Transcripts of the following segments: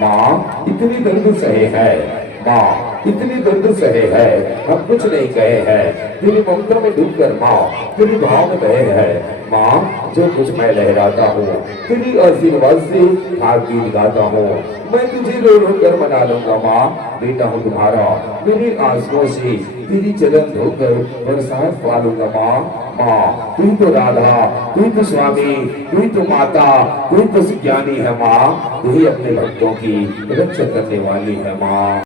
माँ इतनी दर्द सहे है, माँ इतनी दर्द सहे है, हम कुछ नहीं कहे हैं। तेरी ममता में डूबकर माँ तेरी भाव में बहे है। माँ जो कुछ मैं लहराता हूँ तेरी आशीर्वाद से भाग गीत गाता हूँ। मैं तुझे रो रो कर मना लूंगा माँ, बेटा हूँ तुम्हारा, मेरी आंसुओं से तेरी चलन धोकर बरसात पालूंगा माँ। माँ तू तो राधा, तू तो स्वामी, तू तो माता, तू तो ज्ञानी है माँ, तू ही अपने भक्तों की रक्षा करने वाली है माँ।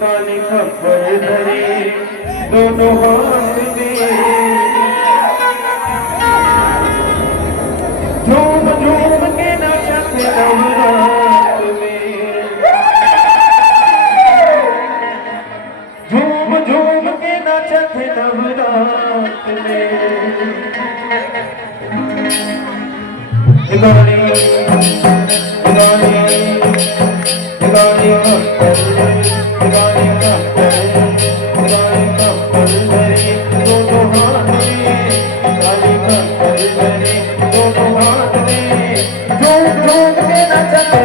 काली खप्पर धरी दोनों हाथ में झूम झूम के नाचते नवरात में झूम झूम के नाचते नवरात में गाने गाने गाने गाने दोनों हाथ में गाने दोनों हाथ में झूम झूम के नाचते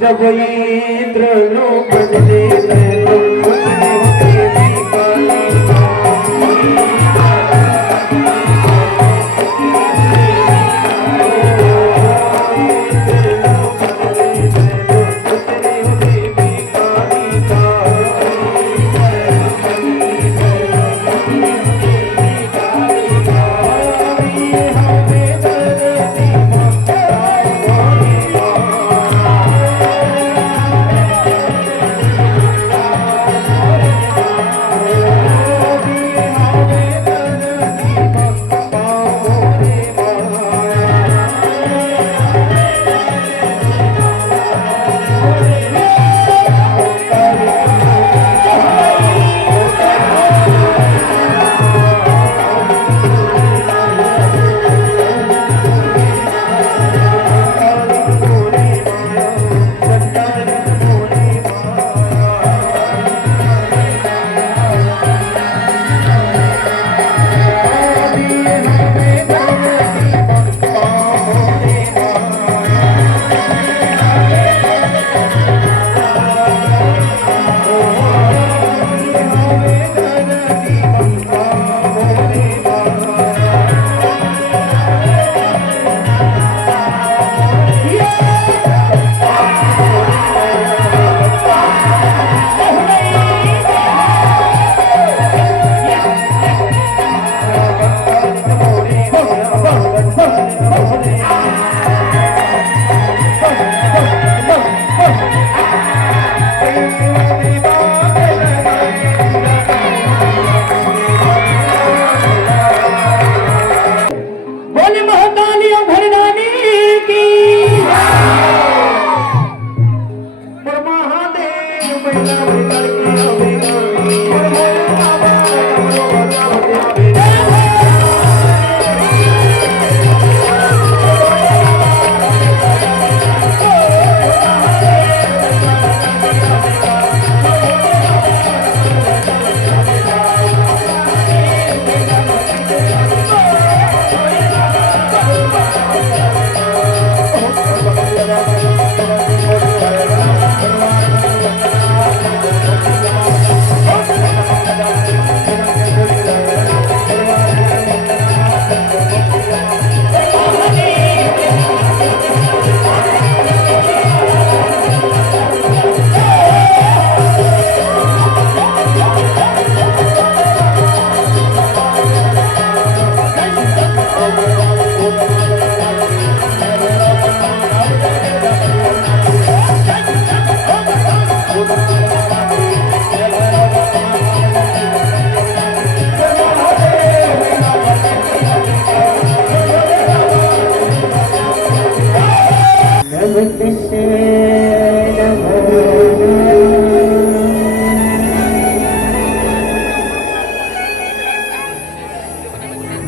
जब इंद्र लोक बदले ਪਹਿਲਾਂ ਵਿਗੜ ਕੇ ਆਵੇਗਾ ਮੇਰੇ ਬਾਬਾ ਆਵੇਗਾ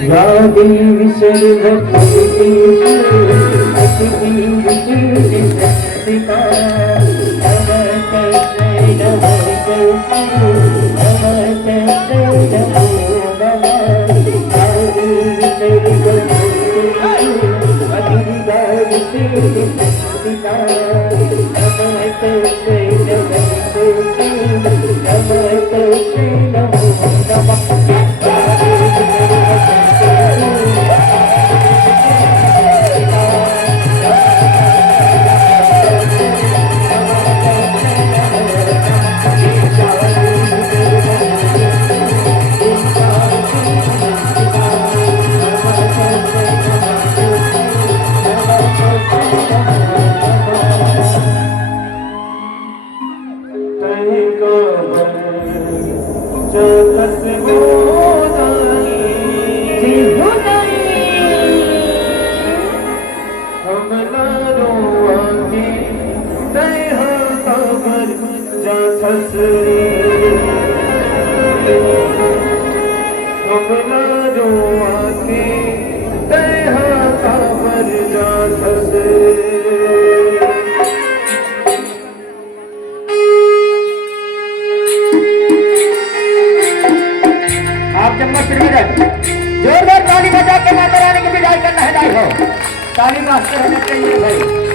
या देवी सर्वभूतेषु अतिथिर्षिता नमस्ते नमस्ते नमस्ते नमो नमः या देवी सर्वभूतेषु अतिथिर्षिता नमस्ते नमस्ते नमस्ते नमो नमः जोरदार ताली बजा के माता रानी की विदाई करना है। ताली मास्टर होना चाहिए भाई।